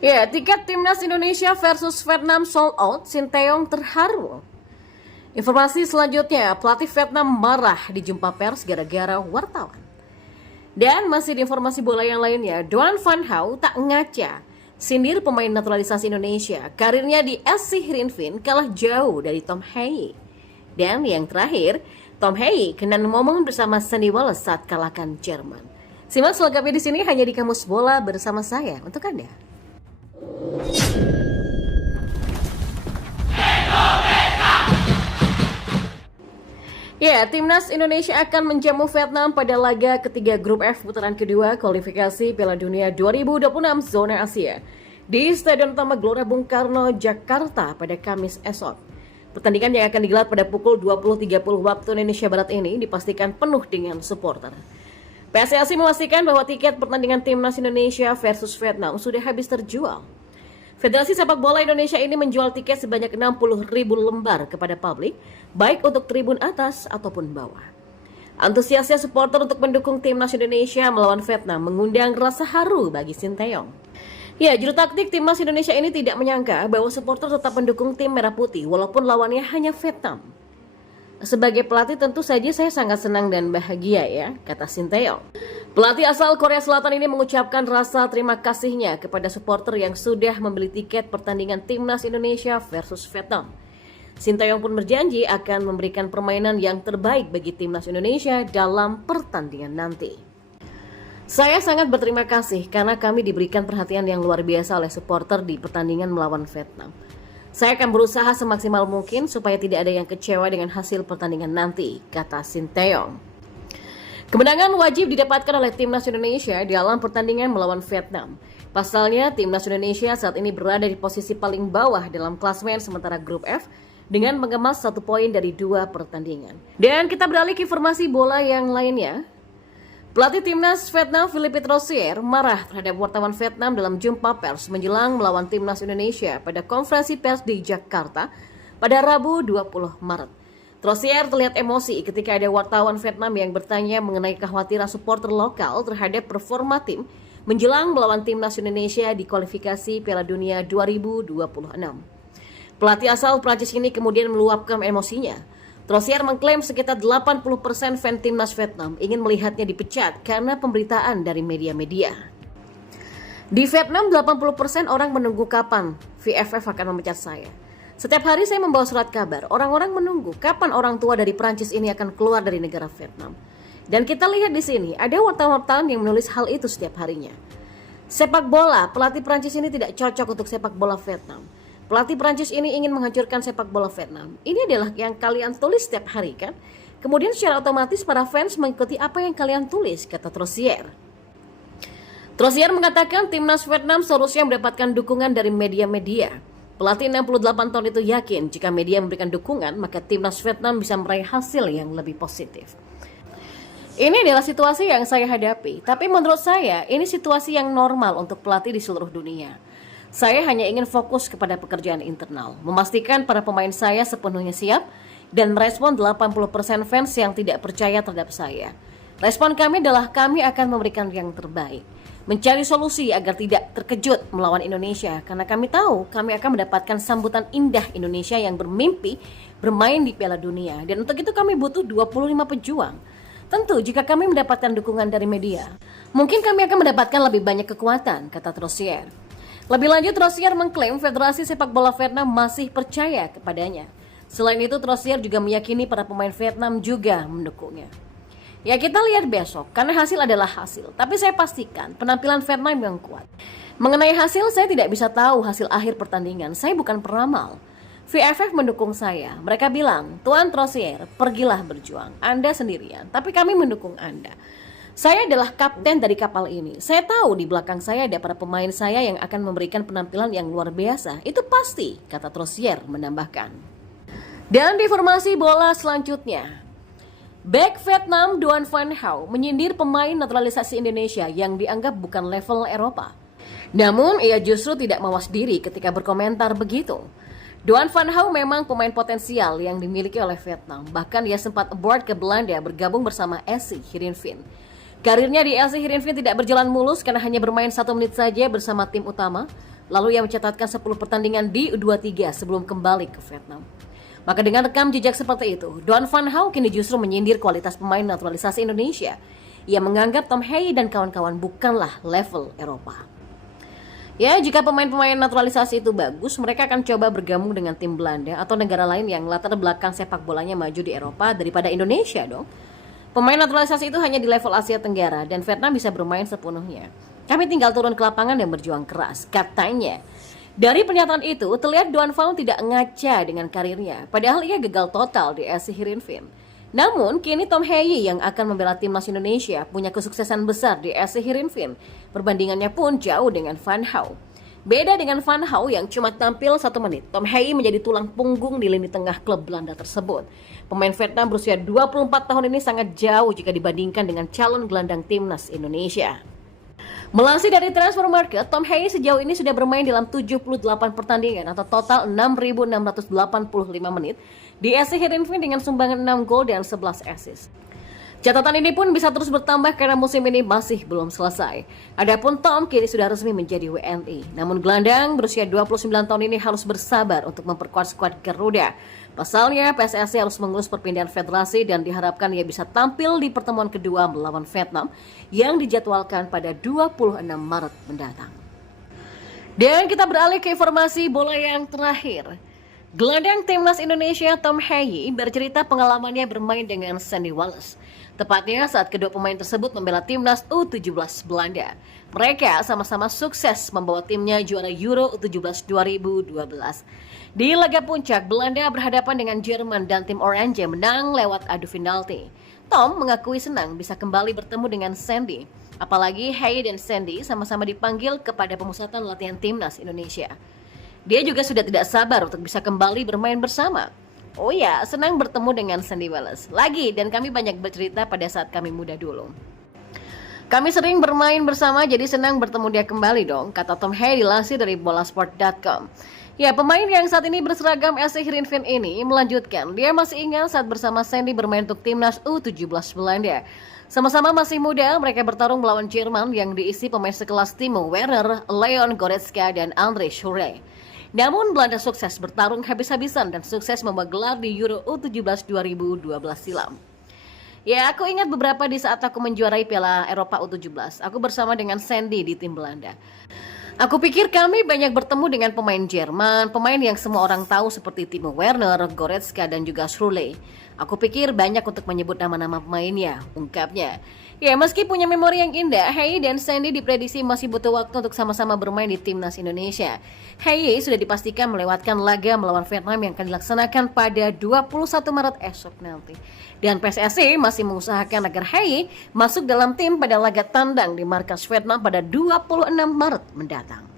Ya, tiket timnas Indonesia versus Vietnam sold out, Sinteyong terharu. Informasi selanjutnya, pelatih Vietnam marah di jumpa pers gara-gara wartawan. Dan masih di informasi bola yang lainnya, Duan Van Hau tak ngaca. Sindir pemain naturalisasi Indonesia, karirnya di SC Heerenveen kalah jauh dari Tom Hei. Dan yang terakhir, Tom Hei kena ngomong bersama Sandy Wallace saat kalahkan Jerman. Simak selengkapnya di sini hanya di Kamus Bola bersama saya untuk Anda. Ya, timnas Indonesia akan menjamu Vietnam pada laga ketiga Grup F putaran kedua kualifikasi Piala Dunia 2026 zona Asia di Stadion Utama Gelora Bung Karno, Jakarta pada Kamis esok. Pertandingan yang akan digelar pada pukul 20.30 waktu Indonesia Barat ini dipastikan penuh dengan supporter. PSSI memastikan bahwa tiket pertandingan timnas Indonesia versus Vietnam sudah habis terjual. Federasi Sepak Bola Indonesia ini menjual tiket sebanyak 60.000 lembar kepada publik, baik untuk tribun atas ataupun bawah. Antusiasnya supporter untuk mendukung timnas Indonesia melawan Vietnam mengundang rasa haru bagi Sinteyong. Ya, juru taktik timnas Indonesia ini tidak menyangka bahwa supporter tetap mendukung tim Merah Putih walaupun lawannya hanya Vietnam. Sebagai pelatih tentu saja saya sangat senang dan bahagia ya, kata Sinteyong. Pelatih asal Korea Selatan ini mengucapkan rasa terima kasihnya kepada supporter yang sudah membeli tiket pertandingan timnas Indonesia versus Vietnam. Sinteyong pun berjanji akan memberikan permainan yang terbaik bagi timnas Indonesia dalam pertandingan nanti. Saya sangat berterima kasih karena kami diberikan perhatian yang luar biasa oleh supporter di pertandingan melawan Vietnam. Saya akan berusaha semaksimal mungkin supaya tidak ada yang kecewa dengan hasil pertandingan nanti, kata Sinteyong. Kemenangan wajib didapatkan oleh timnas Indonesia dalam pertandingan melawan Vietnam. Pasalnya, timnas Indonesia saat ini berada di posisi paling bawah dalam klasemen sementara Grup F dengan mengemas 1 poin dari 2 pertandingan. Dan kita beralih ke informasi bola yang lainnya. Pelatih timnas Vietnam Philippe Troussier marah terhadap wartawan Vietnam dalam jumpa pers menjelang melawan timnas Indonesia pada konferensi pers di Jakarta pada Rabu 20 Maret. Troussier terlihat emosi ketika ada wartawan Vietnam yang bertanya mengenai kekhawatiran supporter lokal terhadap performa tim menjelang melawan timnas Indonesia di kualifikasi Piala Dunia 2026. Pelatih asal Prancis ini kemudian meluapkan emosinya. Troussier mengklaim sekitar 80% fan timnas Vietnam ingin melihatnya dipecat karena pemberitaan dari media-media. Di Vietnam, 80% orang menunggu kapan VFF akan memecat saya. Setiap hari saya membawa surat kabar, orang-orang menunggu kapan orang tua dari Prancis ini akan keluar dari negara Vietnam. Dan kita lihat di sini, ada wartawan-wartawan yang menulis hal itu setiap harinya. Sepak bola, pelatih Prancis ini tidak cocok untuk sepak bola Vietnam. Pelatih Prancis ini ingin menghancurkan sepak bola Vietnam. Ini adalah yang kalian tulis setiap hari kan? Kemudian secara otomatis para fans mengikuti apa yang kalian tulis, kata Troussier. Troussier mengatakan timnas Vietnam seharusnya mendapatkan dukungan dari media-media. Pelatih 68 tahun itu yakin jika media memberikan dukungan, maka timnas Vietnam bisa meraih hasil yang lebih positif. Ini adalah situasi yang saya hadapi, tapi menurut saya ini situasi yang normal untuk pelatih di seluruh dunia. Saya hanya ingin fokus kepada pekerjaan internal, memastikan para pemain saya sepenuhnya siap, dan merespon 80% fans yang tidak percaya terhadap saya. Respon kami adalah kami akan memberikan yang terbaik, mencari solusi agar tidak terkejut melawan Indonesia, karena kami tahu kami akan mendapatkan sambutan indah Indonesia yang bermimpi bermain di Piala Dunia, dan untuk itu kami butuh 25 pejuang. Tentu jika kami mendapatkan dukungan dari media, mungkin kami akan mendapatkan lebih banyak kekuatan, kata Troussier. Lebih lanjut, Troussier mengklaim Federasi Sepak Bola Vietnam masih percaya kepadanya. Selain itu, Troussier juga meyakini para pemain Vietnam juga mendukungnya. Ya, kita lihat besok, karena hasil adalah hasil. Tapi saya pastikan penampilan Vietnam yang kuat. Mengenai hasil, saya tidak bisa tahu hasil akhir pertandingan. Saya bukan peramal. VFF mendukung saya. Mereka bilang, Tuan Troussier, pergilah berjuang. Anda sendirian, tapi kami mendukung Anda. Saya adalah kapten dari kapal ini. Saya tahu di belakang saya ada para pemain saya yang akan memberikan penampilan yang luar biasa. Itu pasti, kata Troussier menambahkan. Dan di informasi bola selanjutnya, bek Vietnam Duan Van Hau menyindir pemain naturalisasi Indonesia yang dianggap bukan level Eropa. Namun ia justru tidak mawas diri ketika berkomentar begitu. Duan Van Hau memang pemain potensial yang dimiliki oleh Vietnam. Bahkan ia sempat abroad ke Belanda bergabung bersama SC Heerenveen. Karirnya di LC Heerenveen tidak berjalan mulus karena hanya bermain 1 menit saja bersama tim utama. Lalu ia mencatatkan 10 pertandingan di U23 sebelum kembali ke Vietnam. Maka dengan rekam jejak seperti itu, Don Van Hau kini justru menyindir kualitas pemain naturalisasi Indonesia. Ia menganggap Tom Heye dan kawan-kawan bukanlah level Eropa. Ya, jika pemain-pemain naturalisasi itu bagus, mereka akan coba bergabung dengan tim Belanda atau negara lain yang latar belakang sepak bolanya maju di Eropa daripada Indonesia dong. Pemain naturalisasi itu hanya di level Asia Tenggara dan Vietnam bisa bermain sepenuhnya. Kami tinggal turun ke lapangan dan berjuang keras, katanya. Dari pernyataan itu, terlihat Don Van tidak ngaca dengan karirnya, padahal ia gagal total di LC Heerenveen. Namun, kini Tom Heye yang akan membela timnas Indonesia punya kesuksesan besar di LC Heerenveen. Perbandingannya pun jauh dengan Van Hau. Beda dengan Van Hau yang cuma tampil 1 menit, Tom Heye menjadi tulang punggung di lini tengah klub Belanda tersebut. Pemain Vietnam berusia 24 tahun ini sangat jauh jika dibandingkan dengan calon gelandang timnas Indonesia. Melansir dari Transfer Market, Tom Heye sejauh ini sudah bermain dalam 78 pertandingan atau total 6.685 menit di LC Heerenveen dengan sumbangan 6 gol dan 11 assist. Catatan ini pun bisa terus bertambah karena musim ini masih belum selesai. Adapun Tom kini sudah resmi menjadi WNI. Namun gelandang berusia 29 tahun ini harus bersabar untuk memperkuat skuad Garuda. Pasalnya PSSI harus mengurus perpindahan federasi dan diharapkan ia bisa tampil di pertemuan kedua melawan Vietnam yang dijadwalkan pada 26 Maret mendatang. Dan kita beralih ke informasi bola yang terakhir. Gelandang timnas Indonesia Tom Heye bercerita pengalamannya bermain dengan Sandy Wallace. Tepatnya saat kedua pemain tersebut membela timnas U17 Belanda. Mereka sama-sama sukses membawa timnya juara Euro U17 2012. Di laga puncak, Belanda berhadapan dengan Jerman dan tim Oranje menang lewat adu penalti. Tom mengakui senang bisa kembali bertemu dengan Sandy. Apalagi Heye dan Sandy sama-sama dipanggil kepada pemusatan latihan timnas Indonesia. Dia juga sudah tidak sabar untuk bisa kembali bermain bersama. Oh ya, senang bertemu dengan Sandy Wallace lagi dan kami banyak bercerita pada saat kami muda dulu. Kami sering bermain bersama jadi senang bertemu dia kembali dong, kata Tom Heye dilansir dari bolasport.com. Ya, pemain yang saat ini berseragam LC Heerenveen ini melanjutkan. Dia masih ingat saat bersama Sandy bermain untuk timnas U17 Belanda. Sama-sama masih muda, mereka bertarung melawan Jerman yang diisi pemain sekelas Timo Werner, Leon Goretzka, dan Andre Schürrle. Namun Belanda sukses bertarung habis-habisan dan sukses membawa gelar di Euro U17 2012 silam. Ya, aku ingat beberapa di saat aku menjuarai Piala Eropa U17. Aku bersama dengan Sandy di tim Belanda. Aku pikir kami banyak bertemu dengan pemain Jerman, pemain yang semua orang tahu seperti Timo Werner, Goretzka, dan juga Schürrle. Aku pikir banyak untuk menyebut nama-nama pemainnya, ungkapnya. Ya, meski punya memori yang indah, Heye dan Sandy diprediksi masih butuh waktu untuk sama-sama bermain di timnas Indonesia. Heye sudah dipastikan melewatkan laga melawan Vietnam yang akan dilaksanakan pada 21 Maret esok nanti. Dan PSSI masih mengusahakan agar Heye masuk dalam tim pada laga tandang di markas Vietnam pada 26 Maret mendatang.